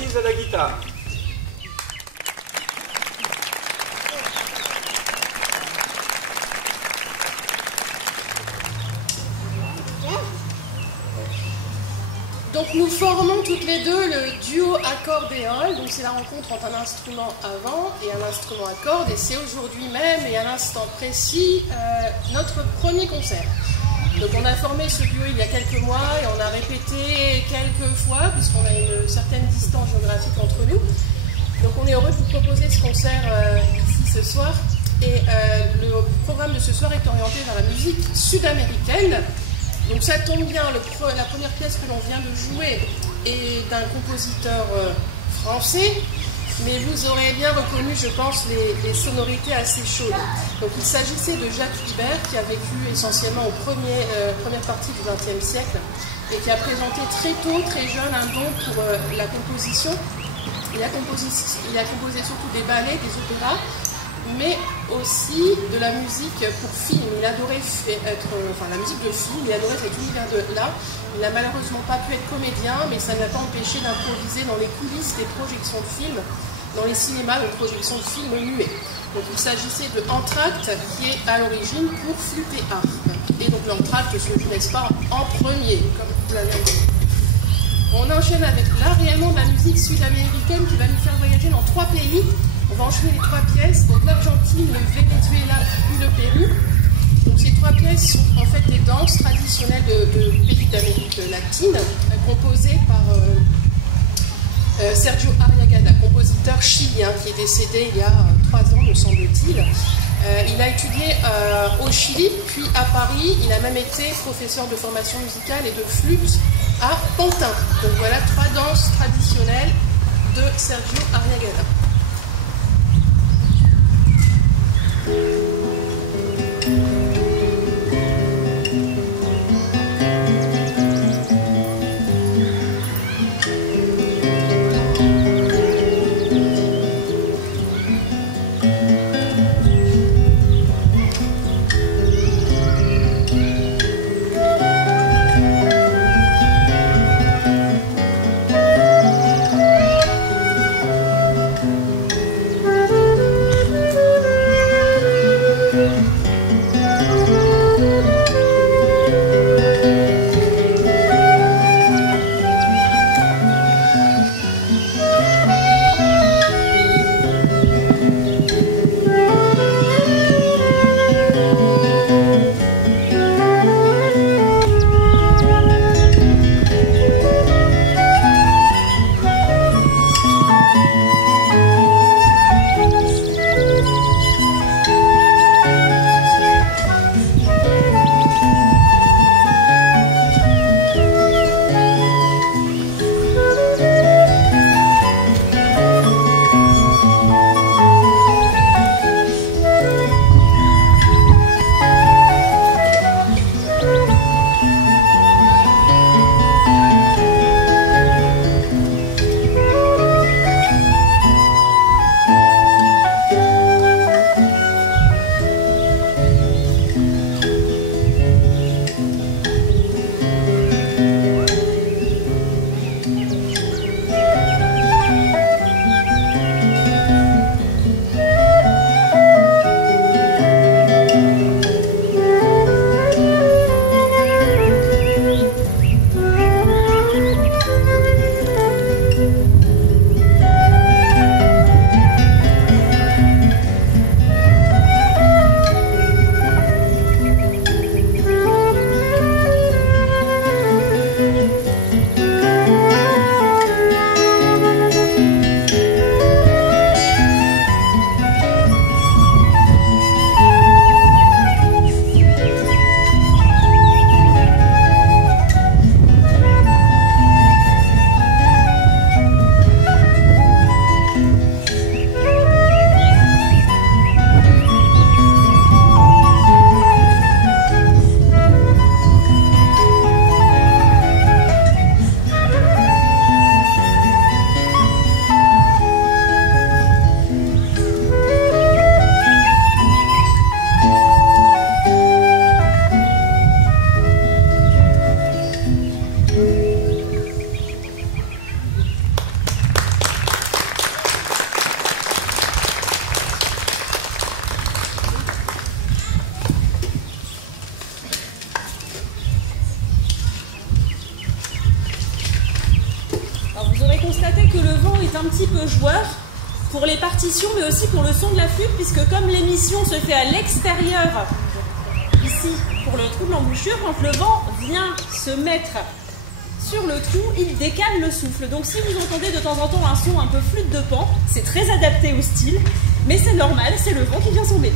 Franchise à la guitare. Donc nous formons toutes les deux le duo accordéol, donc c'est la rencontre entre un instrument avant et un instrument à cordes, et c'est aujourd'hui même et à l'instant précis notre premier concert. Donc on a formé ce duo il y a quelques mois et on a répété quelques fois puisqu'on a une certaine distance géographique entre nous. Donc on est heureux de vous proposer ce concert ici ce soir, et le programme de ce soir est orienté vers la musique sud-américaine. Donc ça tombe bien, la première pièce que l'on vient de jouer est d'un compositeur français, mais vous aurez bien reconnu, je pense, les sonorités assez chaudes. Donc il s'agissait de Jacques Ribert, qui a vécu essentiellement aux première partie du XXe siècle, et qui a présenté très tôt, très jeune, un don pour la composition. Il a composé surtout des ballets, des opéras, mais aussi de la musique pour film. Il adorait la musique de film, il adorait cet univers-là. Il n'a malheureusement pas pu être comédien, mais ça ne l'a pas empêché d'improviser dans les coulisses des projections de films, dans les cinémas de projections de films muets. Donc il s'agissait de Entr'acte, qui est à l'origine pour flûte et harpe. Et donc l'entracte se joue, n'est-ce pas, en premier, comme vous l'avez dit. On enchaîne avec là réellement de la musique sud-américaine qui va nous faire voyager dans 3 pays. On va enchaîner les 3 pièces, donc l'Argentine, le Venezuela puis le Pérou. Donc ces 3 pièces sont en fait des danses traditionnelles de pays d'Amérique latine, composées par Sergio Arriagada, compositeur chilien qui est décédé il y a 3 ans, me semble-t-il. Il a étudié au Chili, puis à Paris. Il a même été professeur de formation musicale et de flûte à Pantin. Donc voilà 3 danses traditionnelles de Sergio Arriagada. constater que le vent est un petit peu joueur pour les partitions, mais aussi pour le son de la flûte, puisque comme l'émission se fait à l'extérieur, ici, pour le trou de l'embouchure, quand le vent vient se mettre sur le trou, il décale le souffle. Donc si vous entendez de temps en temps un son un peu flûte de Pan, c'est très adapté au style, mais c'est normal, c'est le vent qui vient s'en mêler.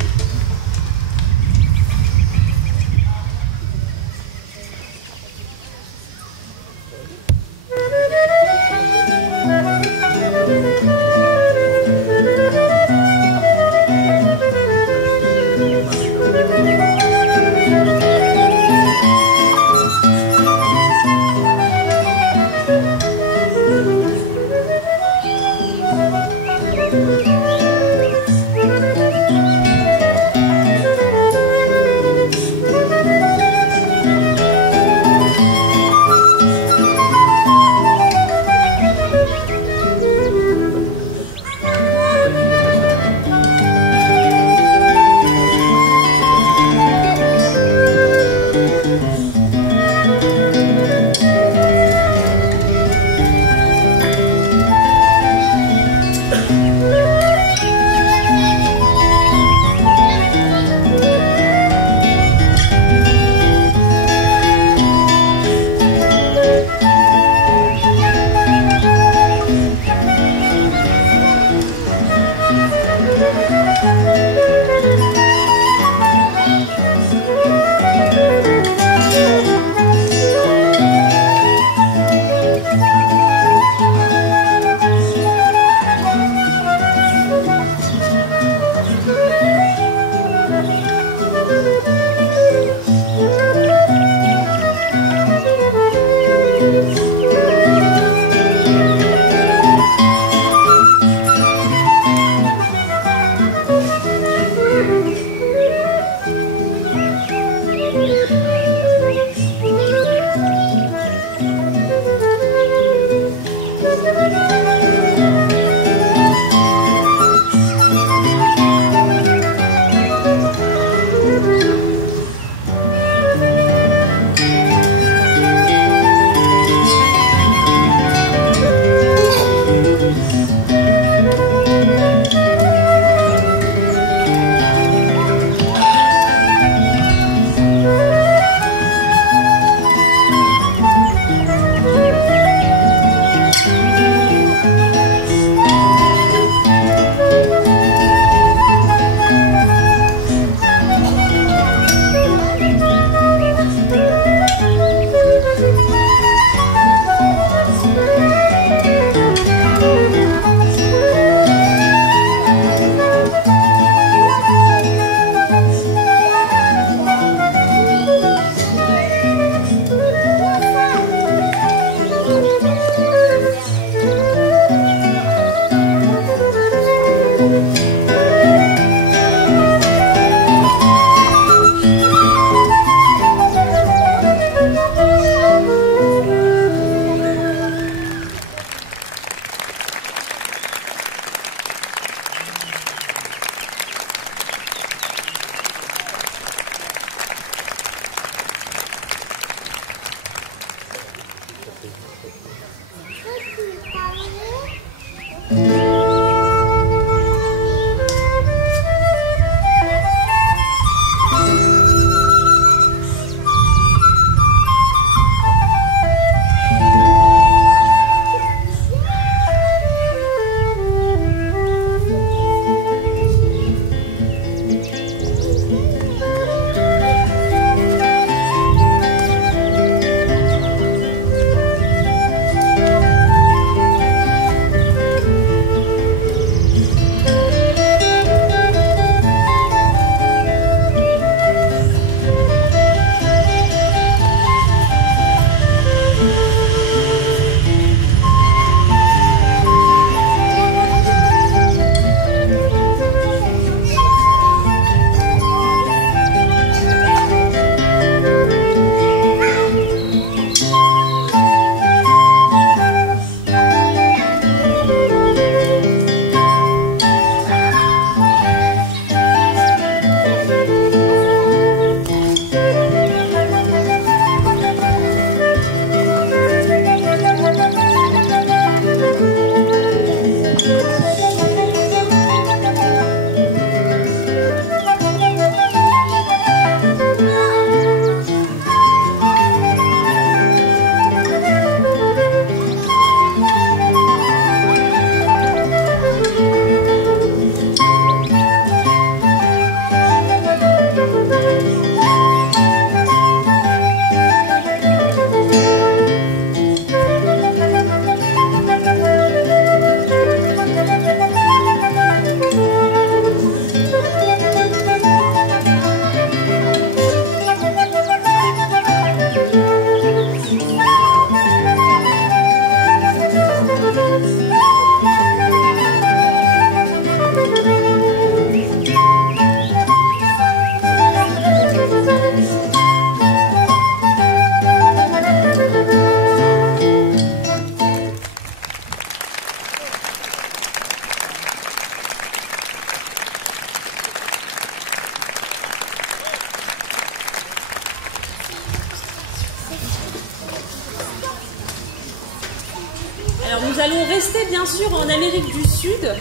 rester bien sûr en Amérique du Sud,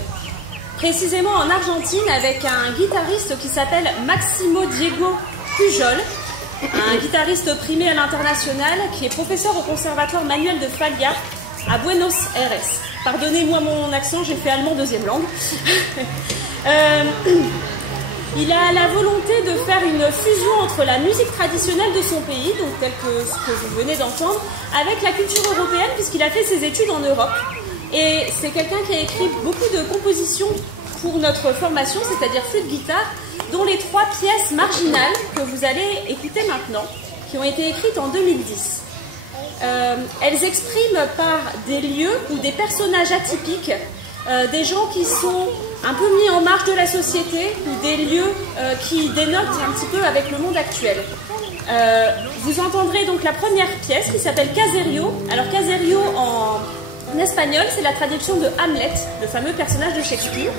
précisément en Argentine, avec un guitariste qui s'appelle Máximo Diego Pujol, un guitariste primé à l'international qui est professeur au conservatoire Manuel de Falla à Buenos Aires. Pardonnez-moi mon accent, j'ai fait allemand deuxième langue. Il a la volonté de faire une fusion entre la musique traditionnelle de son pays, donc tel que ce que vous venez d'entendre, avec la culture européenne, puisqu'il a fait ses études en Europe. Et c'est quelqu'un qui a écrit beaucoup de compositions pour notre formation, c'est-à-dire flûte-guitare, dont les 3 pièces marginales que vous allez écouter maintenant, qui ont été écrites en 2010. Elles expriment par des lieux ou des personnages atypiques, des gens qui sont un peu mis en marge de la société, ou des lieux qui dénotent un petit peu avec le monde actuel. Vous entendrez donc la première pièce qui s'appelle Caserio. Alors Caserio en espagnol, c'est la traduction de Hamlet, le fameux personnage de Shakespeare.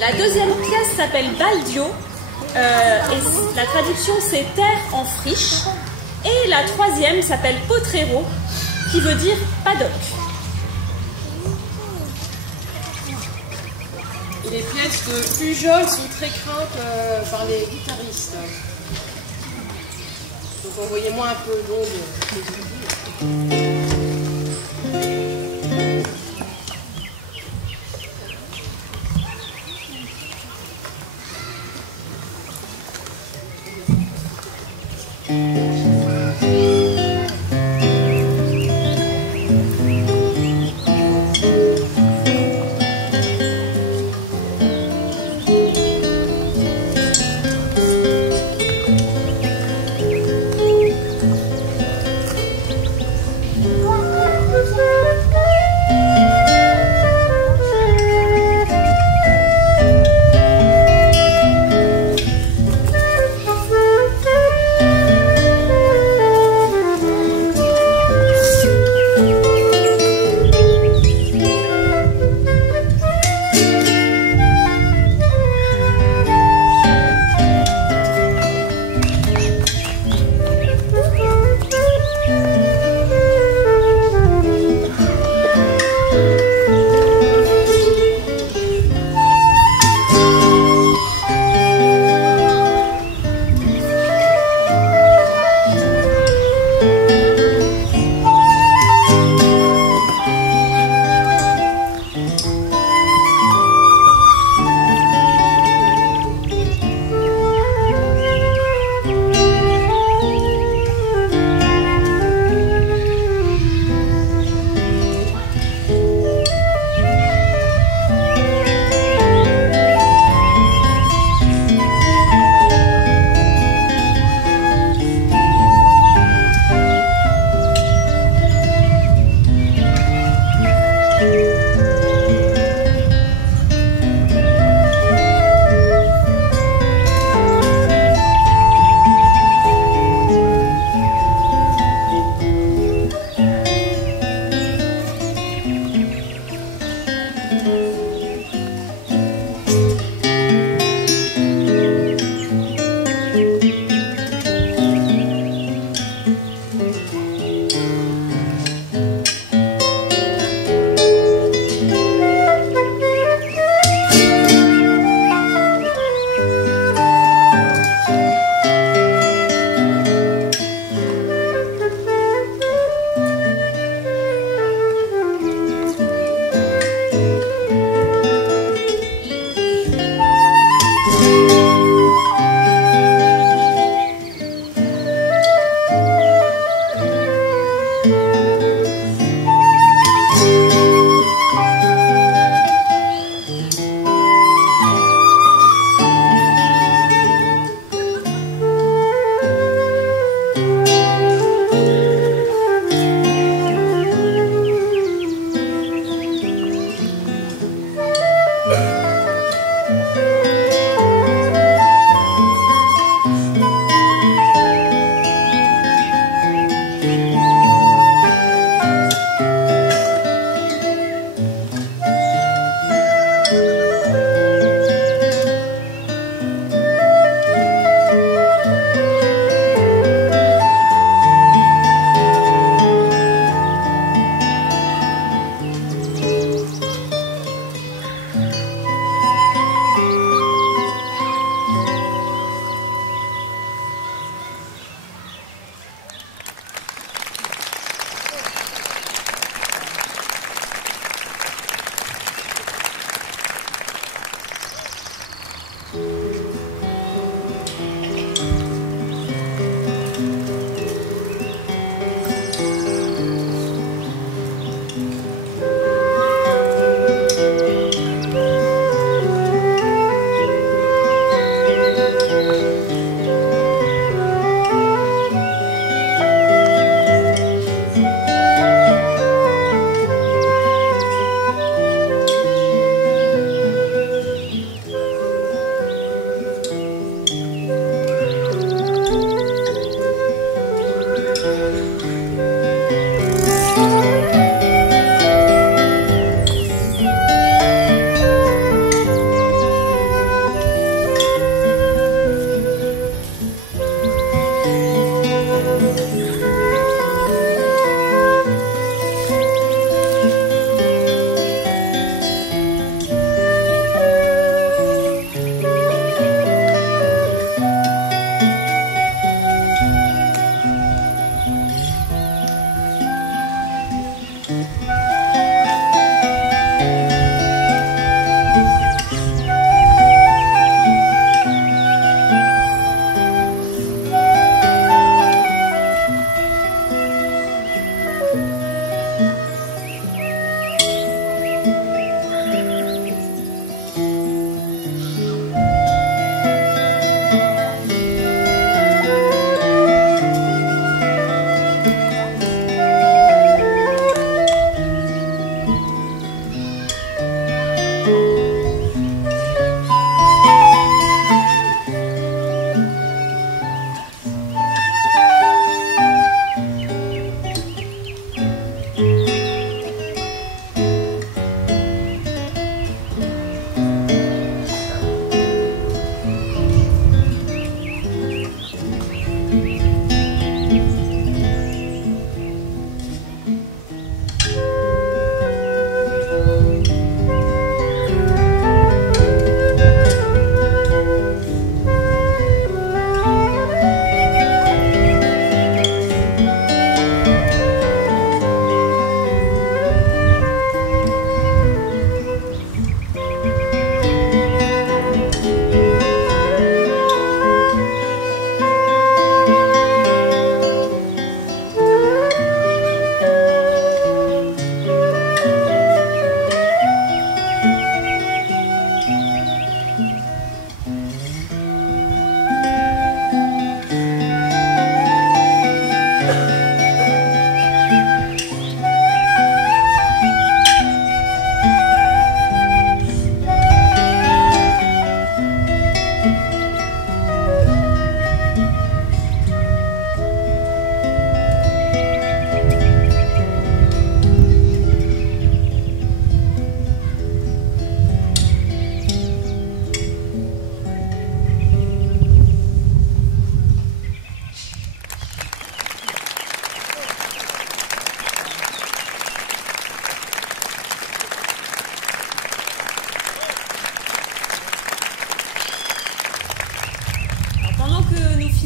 La deuxième pièce s'appelle Baldio, et la traduction c'est terre en friche. Et la troisième s'appelle Potrero, qui veut dire paddock. Et les pièces de Pujol sont très craintes par les guitaristes. Donc envoyez-moi un peu d'onde.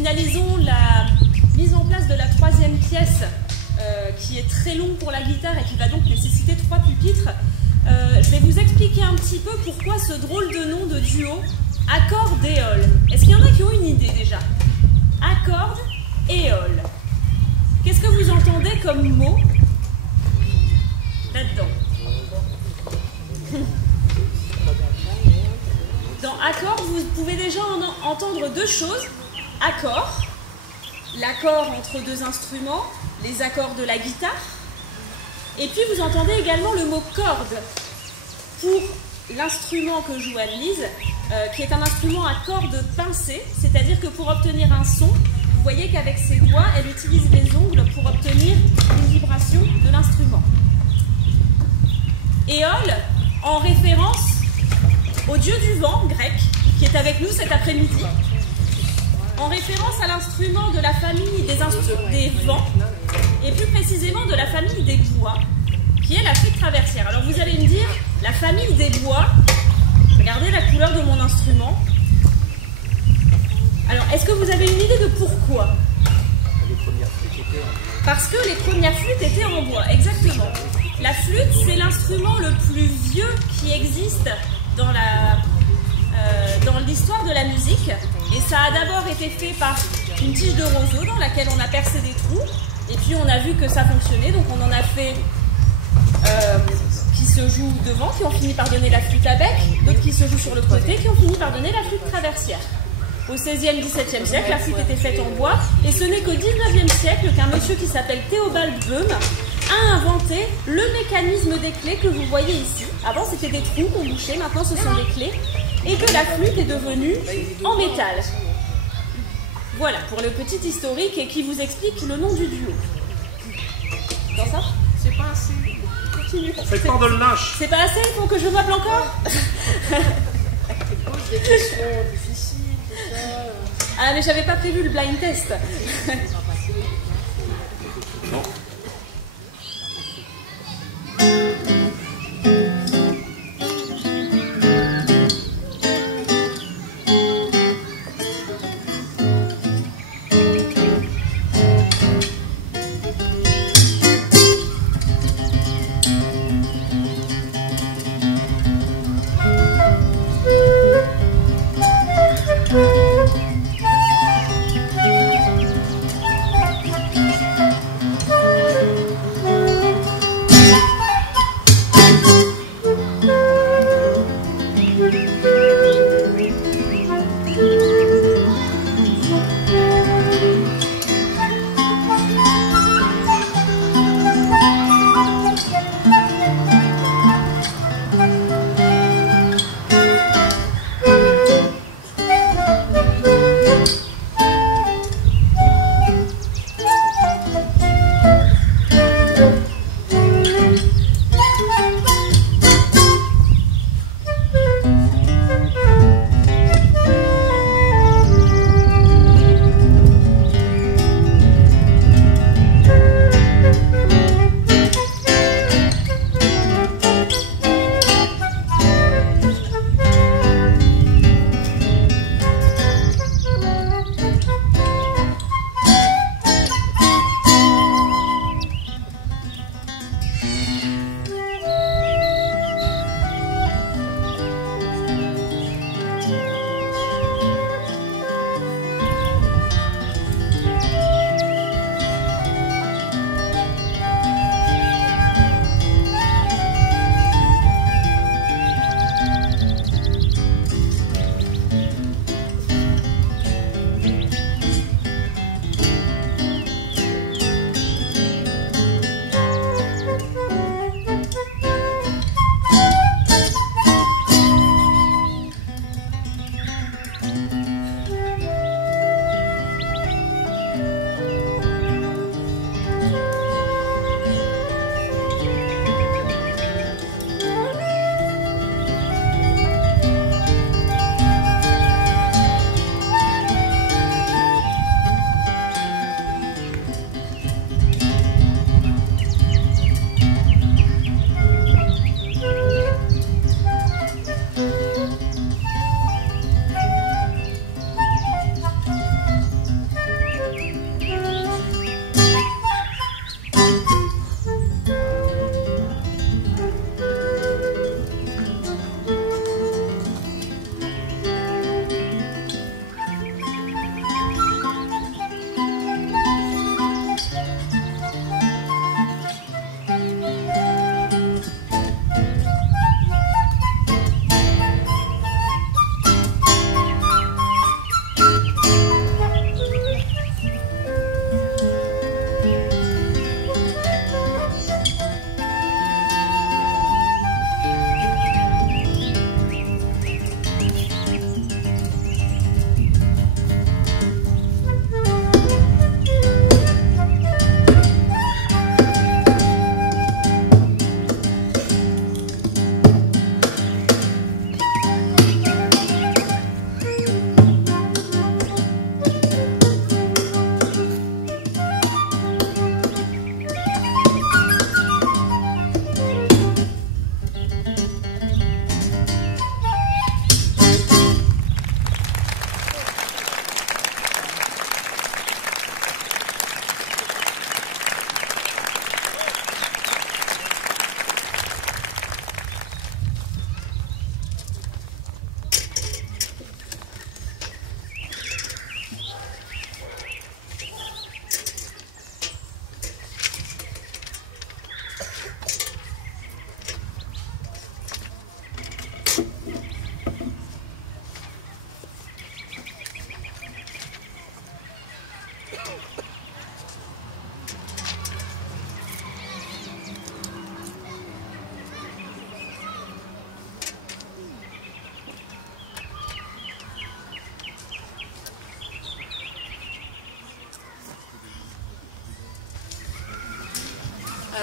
finalisons la mise en place de la troisième pièce qui est très longue pour la guitare et qui va donc nécessiter 3 pupitres. Je vais vous expliquer un petit peu pourquoi ce drôle de nom de duo, accordéole. Est-ce qu'il y en a qui ont une idée déjà? Accorde et éole. Qu'est-ce que vous entendez comme mot là-dedans? Dans accord, vous pouvez déjà entendre 2 choses. Accord, l'accord entre 2 instruments, les accords de la guitare. Et puis vous entendez également le mot corde pour l'instrument que joue Anne-Lise, qui est un instrument à cordes pincées, c'est-à-dire que pour obtenir un son, vous voyez qu'avec ses doigts, elle utilise les ongles pour obtenir une vibration de l'instrument. Éole, en référence au dieu du vent grec, qui est avec nous cet après-midi, en référence à l'instrument de la famille des vents, et plus précisément de la famille des bois, qui est la flûte traversière. Alors vous allez me dire, la famille des bois, regardez la couleur de mon instrument. Alors, est-ce que vous avez une idée de pourquoi? Parce que les premières flûtes étaient en bois, exactement. La flûte, c'est l'instrument le plus vieux qui existe dans l'histoire de la musique. Et ça a d'abord été fait par une tige de roseau dans laquelle on a percé des trous. Et puis on a vu que ça fonctionnait, donc on en a fait qui se jouent devant, qui ont fini par donner la flûte à bec, d'autres qui se jouent sur le côté, qui ont fini par donner la flûte traversière. Au XVIe, XVIIe siècle, la flûte était faite en bois, et ce n'est qu'au XIXe siècle qu'un monsieur qui s'appelle Théobald Böhm a inventé le mécanisme des clés que vous voyez ici. Avant, c'était des trous qu'on bouchait, maintenant ce sont des clés, et que la flûte est devenue en métal. Voilà, pour le petit historique et qui vous explique le nom du duo. Dans ça? C'est pas assez. Continue. On fait pas de le linge. C'est pas assez pour que je m'appelle encore? Des questions difficiles, tout ça. Ah, mais j'avais pas prévu le blind test. Non.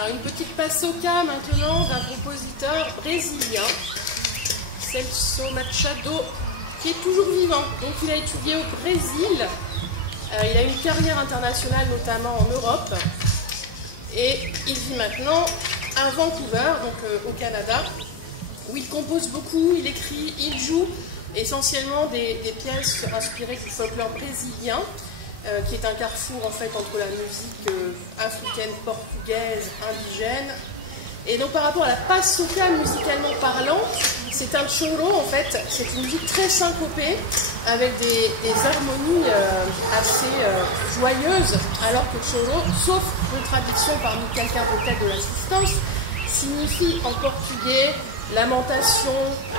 Alors une petite paçoca maintenant d'un compositeur brésilien, Celso Machado, qui est toujours vivant. Donc il a étudié au Brésil, il a une carrière internationale notamment en Europe, et il vit maintenant à Vancouver, donc au Canada, où il compose beaucoup, il écrit, il joue essentiellement des pièces inspirées du folklore brésilien, qui est un carrefour en fait entre la musique africaine, portugaise, indigène. Et donc par rapport à la paçoca musicalement parlant, c'est un choro en fait, c'est une musique très syncopée avec des harmonies assez joyeuses, alors que choro, sauf une traduction parmi quelqu'un peut-être de l'assistance, signifie en portugais lamentation,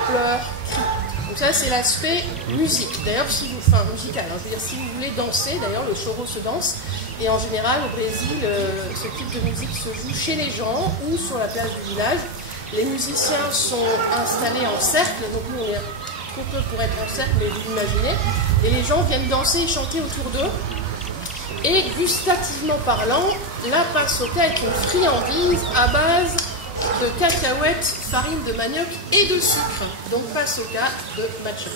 pleurs, cris. Donc ça c'est l'aspect musique. D'ailleurs, musical, hein, je veux dire, si vous voulez danser, d'ailleurs le choro se danse, et en général au Brésil, ce type de musique se joue chez les gens ou sur la place du village. Les musiciens sont installés en cercle, donc nous on est trop peu pour être en cercle, mais vous l'imaginez, et les gens viennent danser et chanter autour d'eux. Et gustativement parlant, la paçoca est une friandise à base de cacahuètes, farine de manioc et de sucre. Donc paçoca de Machado.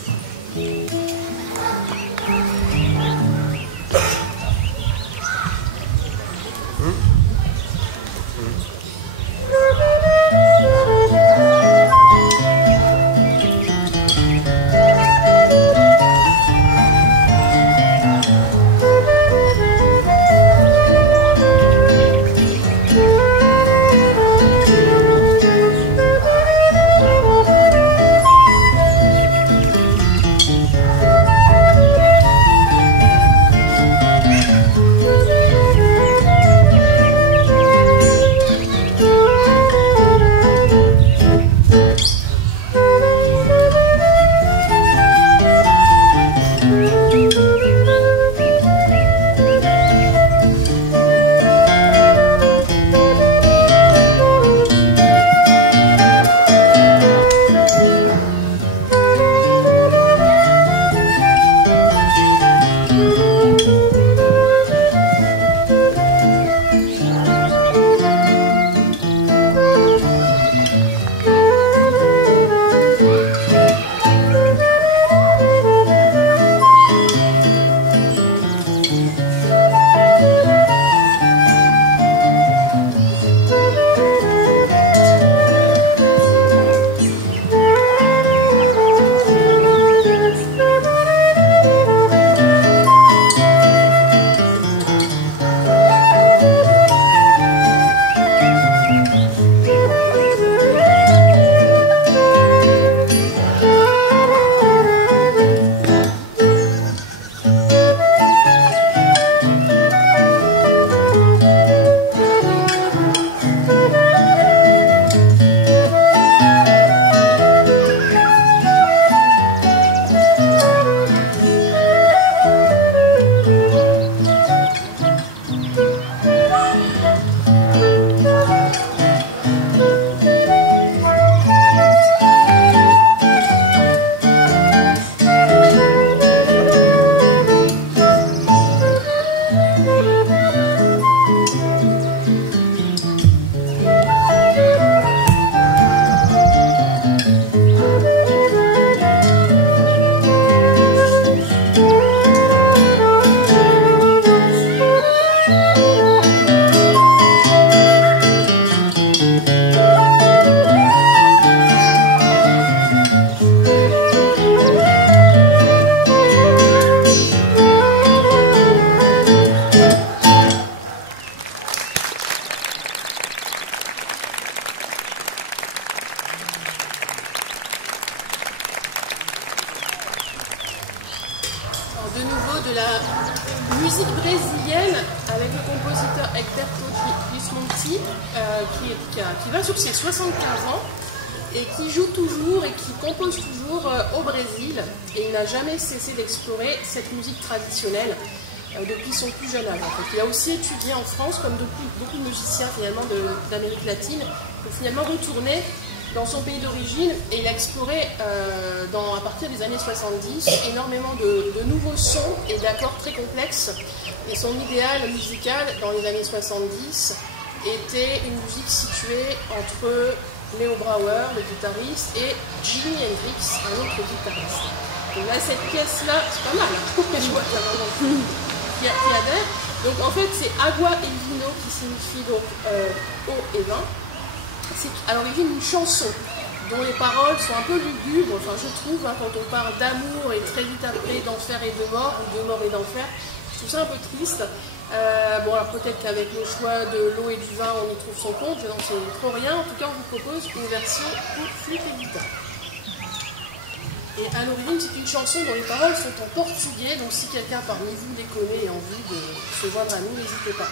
De nouveau de la musique brésilienne avec le compositeur Egberto Gismonti qui va sur ses 75 ans et qui joue toujours et qui compose toujours au Brésil, et il n'a jamais cessé d'explorer cette musique traditionnelle depuis son plus jeune âge. En fait. Il a aussi étudié en France, comme beaucoup de musiciens finalement d'Amérique latine, pour finalement retourner dans son pays d'origine, et il a exploré à partir des années 70 énormément de nouveaux sons et d'accords très complexes. Et son idéal musical dans les années 70 était une musique située entre Leo Brouwer, le guitariste, et Jimi Hendrix, un autre guitariste. Donc là, cette pièce-là, c'est pas mal, hein. Je vois qu'il y a vraiment qui adhère. Donc en fait, c'est agua et vino qui signifie donc eau et vin. C'est à l'origine une chanson dont les paroles sont un peu lugubres, enfin je trouve, hein, quand on parle d'amour et très vite après d'enfer et de mort, ou de mort et d'enfer, je trouve ça un peu triste. Bon, alors peut-être qu'avec le choix de l'eau et du vin, on y trouve son compte, je n'en sais trop rien. En tout cas, on vous propose une version pour flûte et guitare. Et à l'origine, c'est une chanson dont les paroles sont en portugais, donc si quelqu'un parmi vous les connaît et a envie de se joindre à nous, n'hésitez pas.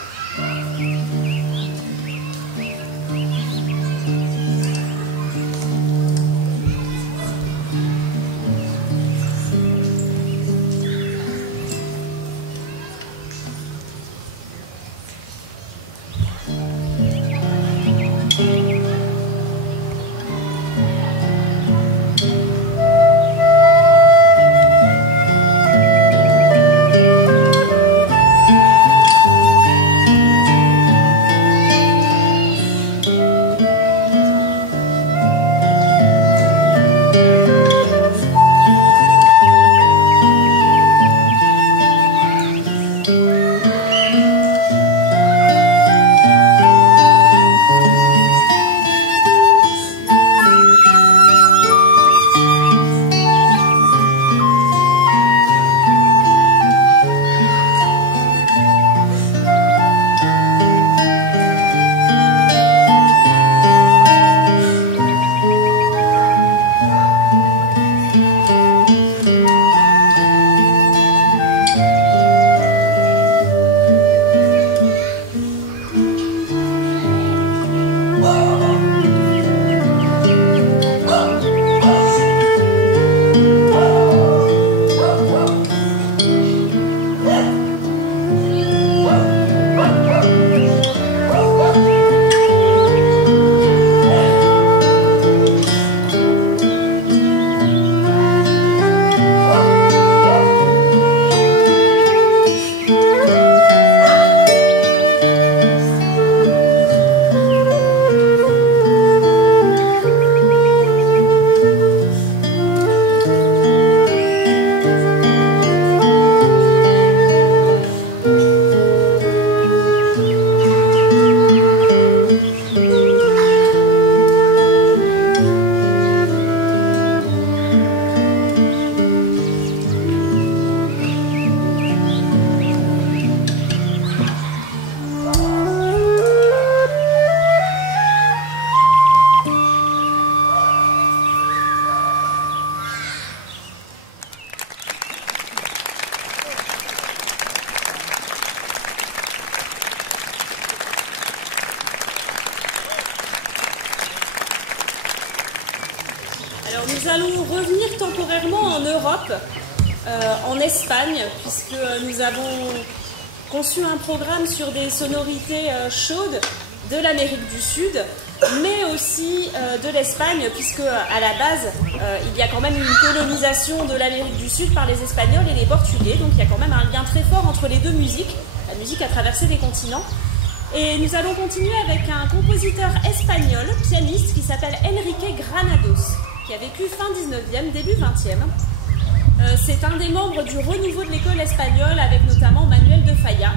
Nous allons revenir temporairement en Europe, en Espagne, puisque nous avons conçu un programme sur des sonorités chaudes de l'Amérique du Sud, mais aussi de l'Espagne, puisque à la base, il y a quand même une colonisation de l'Amérique du Sud par les Espagnols et les Portugais, donc il y a quand même un lien très fort entre les deux musiques. La musique a traversé des continents. Et nous allons continuer avec un compositeur espagnol, pianiste, qui s'appelle Enrique Granados, qui a vécu fin 19e, début 20e. C'est un des membres du renouveau de l'école espagnole, avec notamment Manuel de Falla.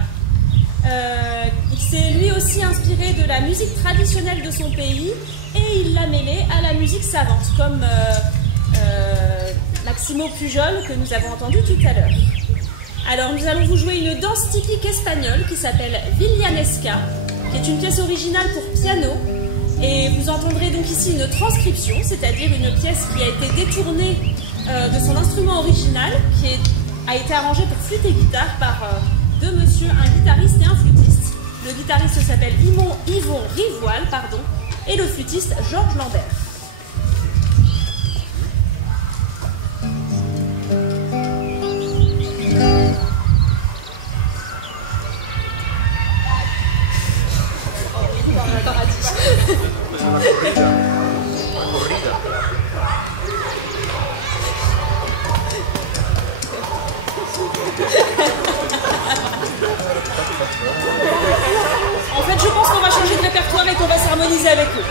Il s'est lui aussi inspiré de la musique traditionnelle de son pays, et il l'a mêlée à la musique savante, comme Maximo Pujol, que nous avons entendu tout à l'heure. Alors nous allons vous jouer une danse typique espagnole qui s'appelle Villanesca, qui est une pièce originale pour piano, et vous entendrez donc ici une transcription, c'est-à-dire une pièce qui a été détournée de son instrument original, qui a été arrangé pour flûte et guitare par deux messieurs, un guitariste et un flûtiste. Le guitariste s'appelle Yvon Rivoal, et le flûtiste Georges Lambert. En fait, je pense qu'on va changer de harmoniser avec eux.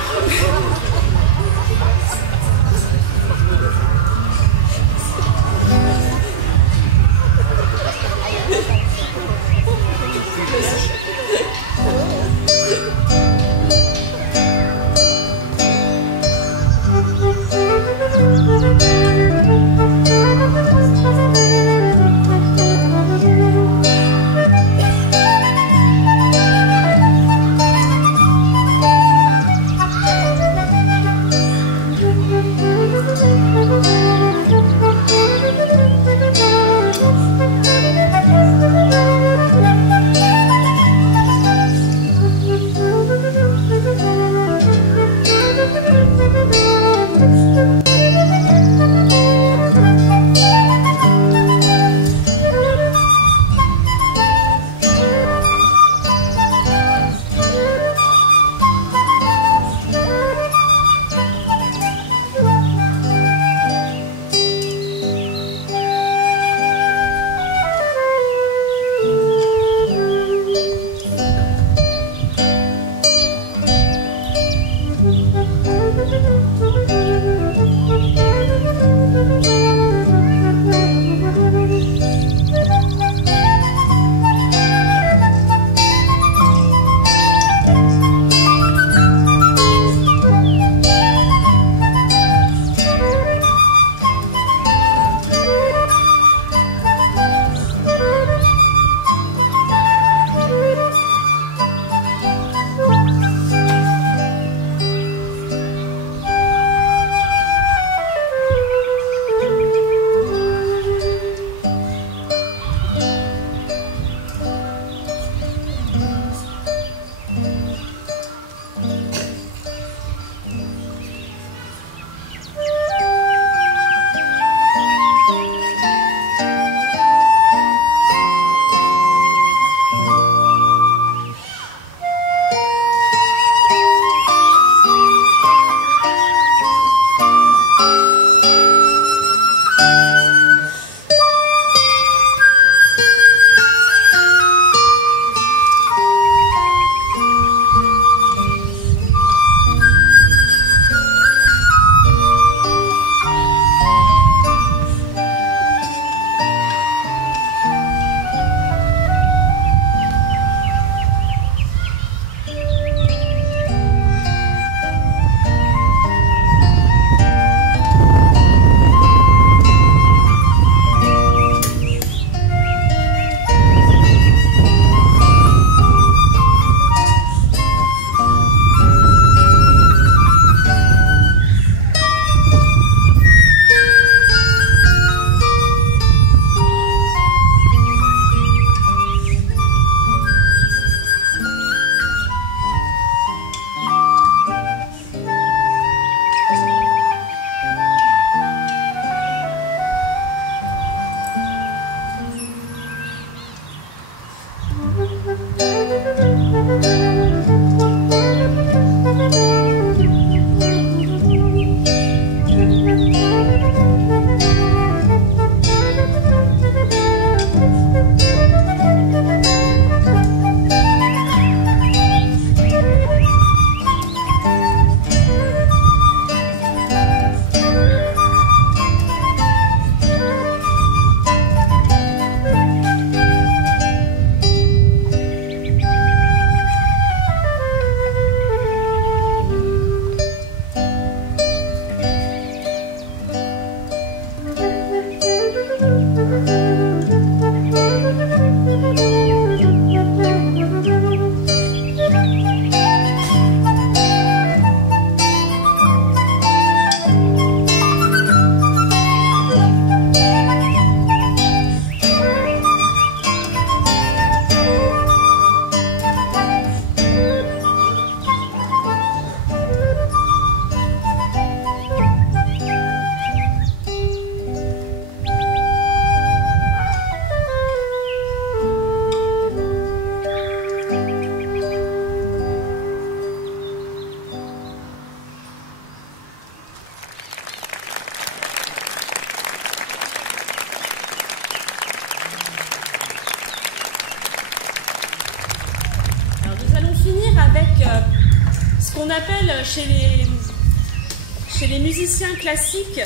chez les musiciens classiques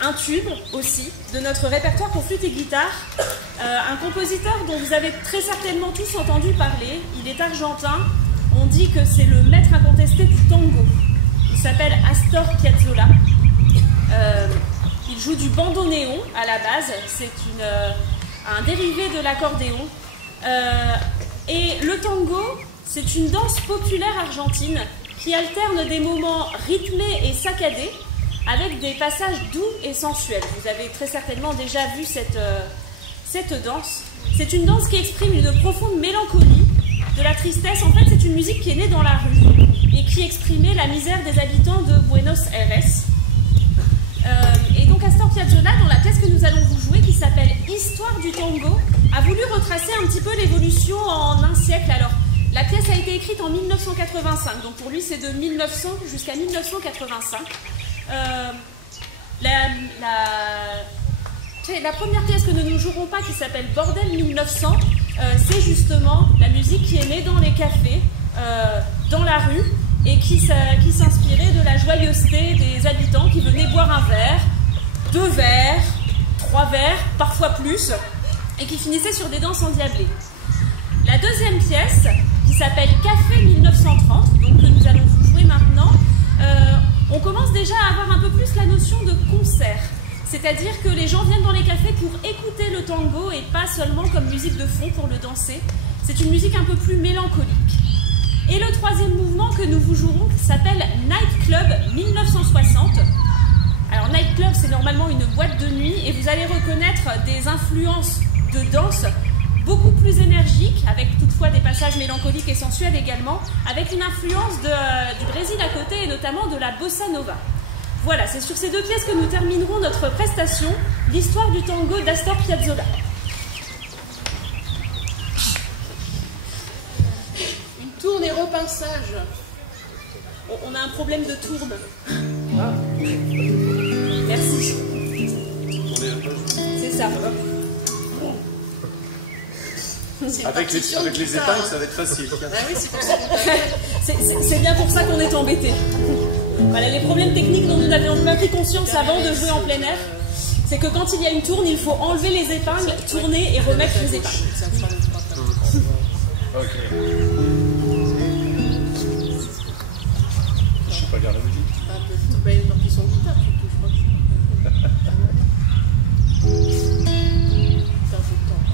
un tube aussi de notre répertoire pour flûte et guitare, un compositeur dont vous avez très certainement tous entendu parler. Il est argentin, on dit que c'est le maître incontesté du tango. Il s'appelle Astor Piazzolla. Il joue du bandoneon à la base, c'est un dérivé de l'accordéon. Et le tango, c'est une danse populaire argentine qui alterne des moments rythmés et saccadés avec des passages doux et sensuels. Vous avez très certainement déjà vu cette danse. C'est une danse qui exprime une profonde mélancolie, de la tristesse. En fait, c'est une musique qui est née dans la rue et qui exprimait la misère des habitants de Buenos Aires. Et donc Astor Piazzolla, dans la pièce que nous allons vous jouer, qui s'appelle Histoire du tango, a voulu retracer un petit peu l'évolution en un siècle. Alors, la pièce a été écrite en 1985, donc pour lui c'est de 1900 jusqu'à 1985. La première pièce que nous ne jouerons pas, qui s'appelle Bordel 1900, c'est justement la musique qui est née dans les cafés, dans la rue, et qui s'inspirait de la joyeuseté des habitants qui venaient boire un verre, 2 verres, 3 verres, parfois plus, et qui finissaient sur des danses endiablées. La deuxième pièce, qui s'appelle Café 1930, donc que nous allons vous jouer maintenant, on commence déjà à avoir un peu plus la notion de concert. C'est-à-dire que les gens viennent dans les cafés pour écouter le tango et pas seulement comme musique de fond pour le danser. C'est une musique un peu plus mélancolique. Et le troisième mouvement que nous vous jouerons s'appelle Night Club 1960. Alors Night Club, c'est normalement une boîte de nuit et vous allez reconnaître des influences de danse beaucoup plus énergiques, avec toutefois des passages mélancoliques et sensuels également, avec une influence du Brésil à côté et notamment de la bossa nova. Voilà, c'est sur ces 2 pièces que nous terminerons notre prestation, l'histoire du tango d'Astor Piazzolla. Une tourne et repinçage. On a un problème de tourne. Merci. C'est ça. Avec les épingles, ça va être facile. Ah oui, c'est pour ça qu'on c'est bien pour ça qu'on est embêté. Voilà, les problèmes techniques dont nous n'avions pas pris conscience avant de jouer en plein air, c'est que quand il y a une tourne, il faut enlever les épingles, tourner et remettre les épingles. Ok. Je sais pas lire la musique. Ben, dans son guitare, surtout, je crois. C'est un peu de temps.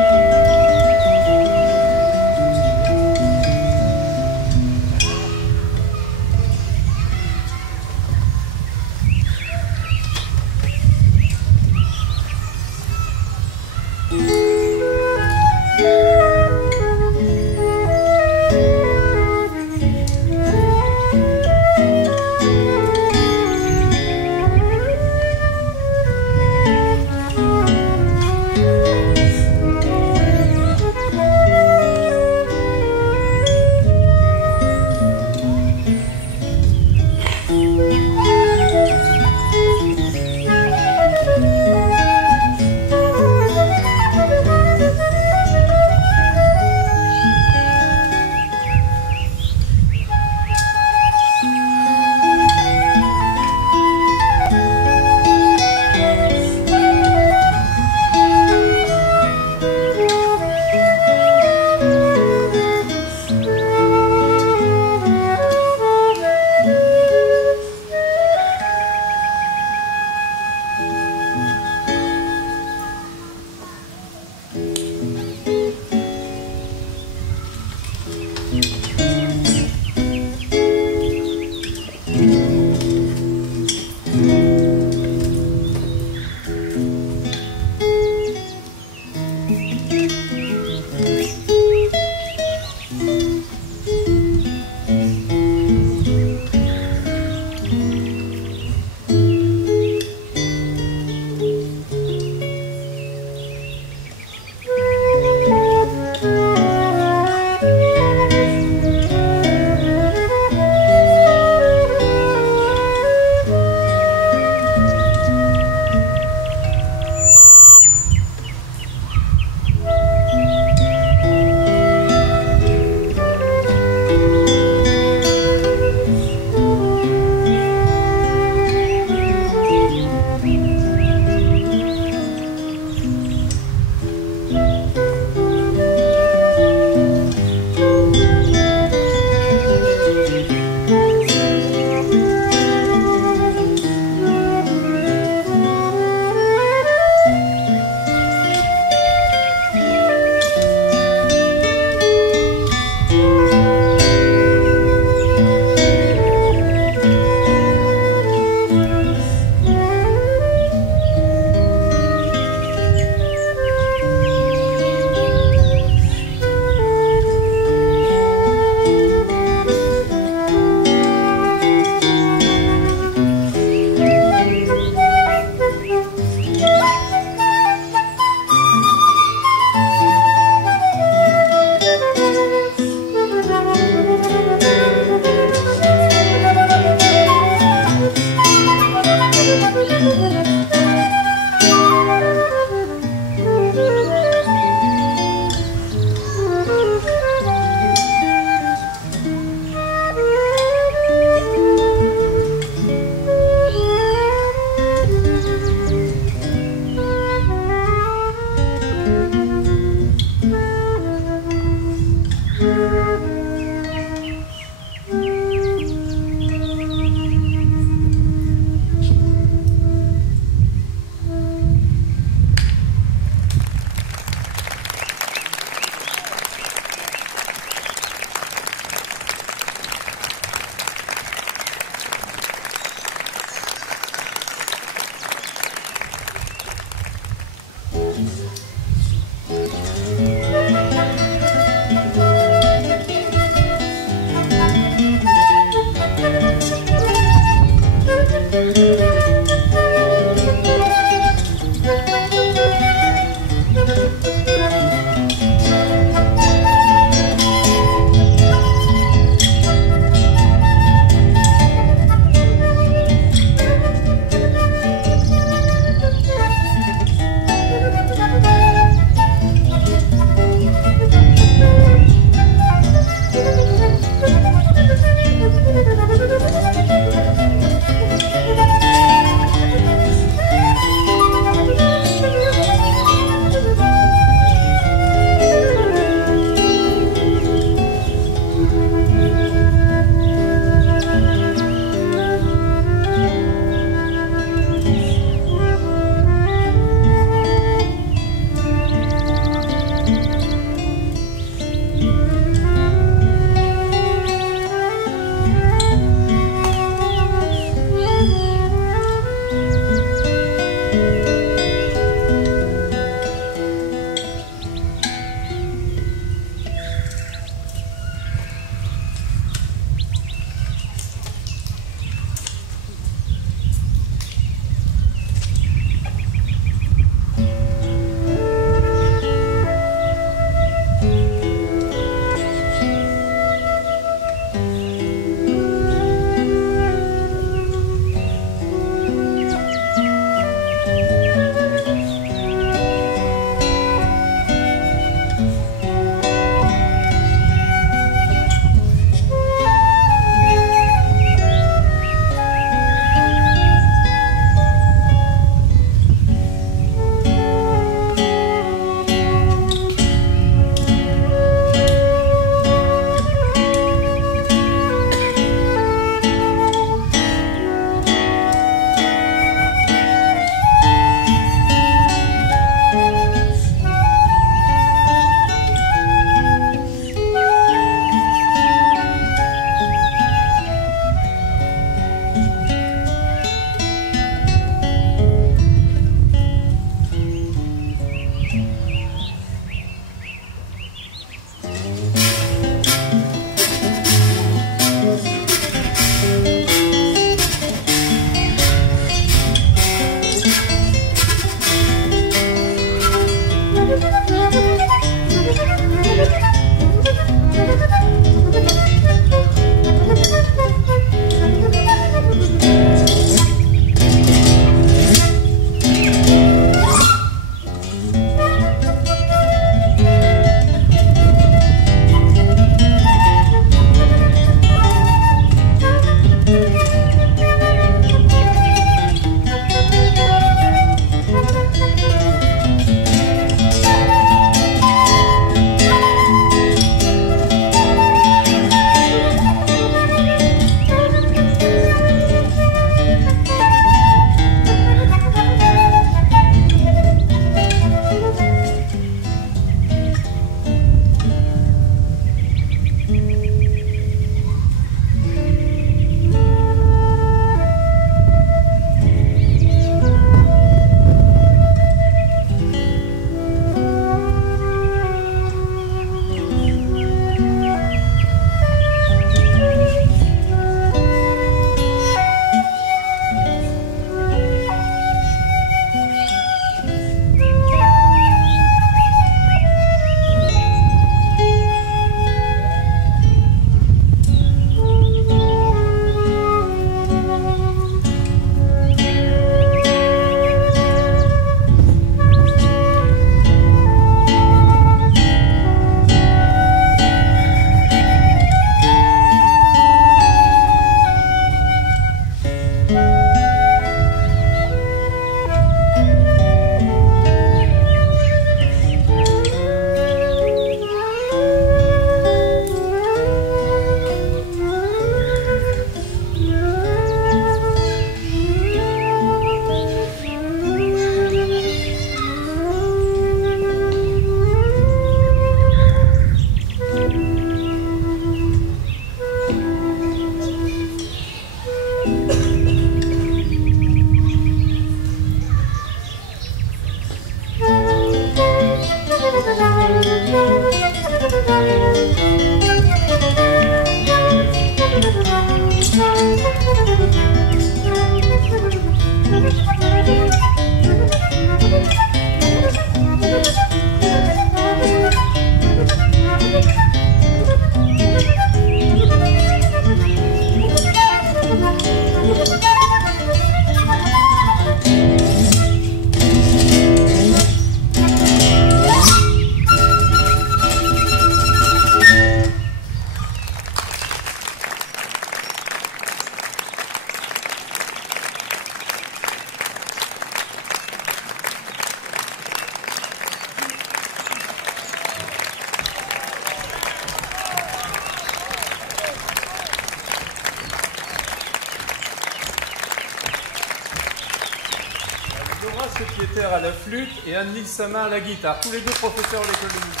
ceux qui étaient à la flûte, et Anne-Lise Samin à la guitare. Tous les deux professeurs de l'école de musique.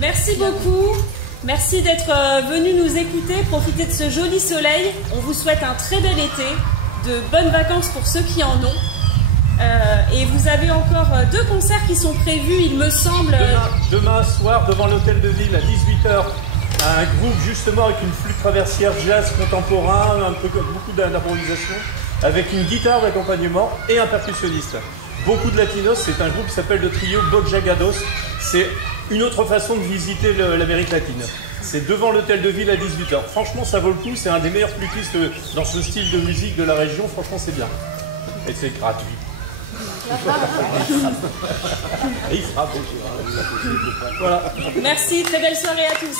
Merci beaucoup. Merci d'être venu nous écouter, profiter de ce joli soleil. On vous souhaite un très bel été, de bonnes vacances pour ceux qui en ont. Et vous avez encore 2 concerts qui sont prévus, il me semble. Demain soir, devant l'hôtel de ville, à 18h, un groupe justement avec une flûte traversière jazz contemporain, un peu beaucoup d'improvisation, avec une guitare d'accompagnement et un percussionniste. Beaucoup de latinos, c'est un groupe qui s'appelle le trio Bojagados. C'est une autre façon de visiter l'Amérique latine. C'est devant l'hôtel de ville à 18h. Franchement, ça vaut le coup. C'est un des meilleurs flûtistes dans ce style de musique de la région. Franchement, c'est bien. Et c'est gratuit. Et il fera beau. Voilà. Merci, très belle soirée à tous.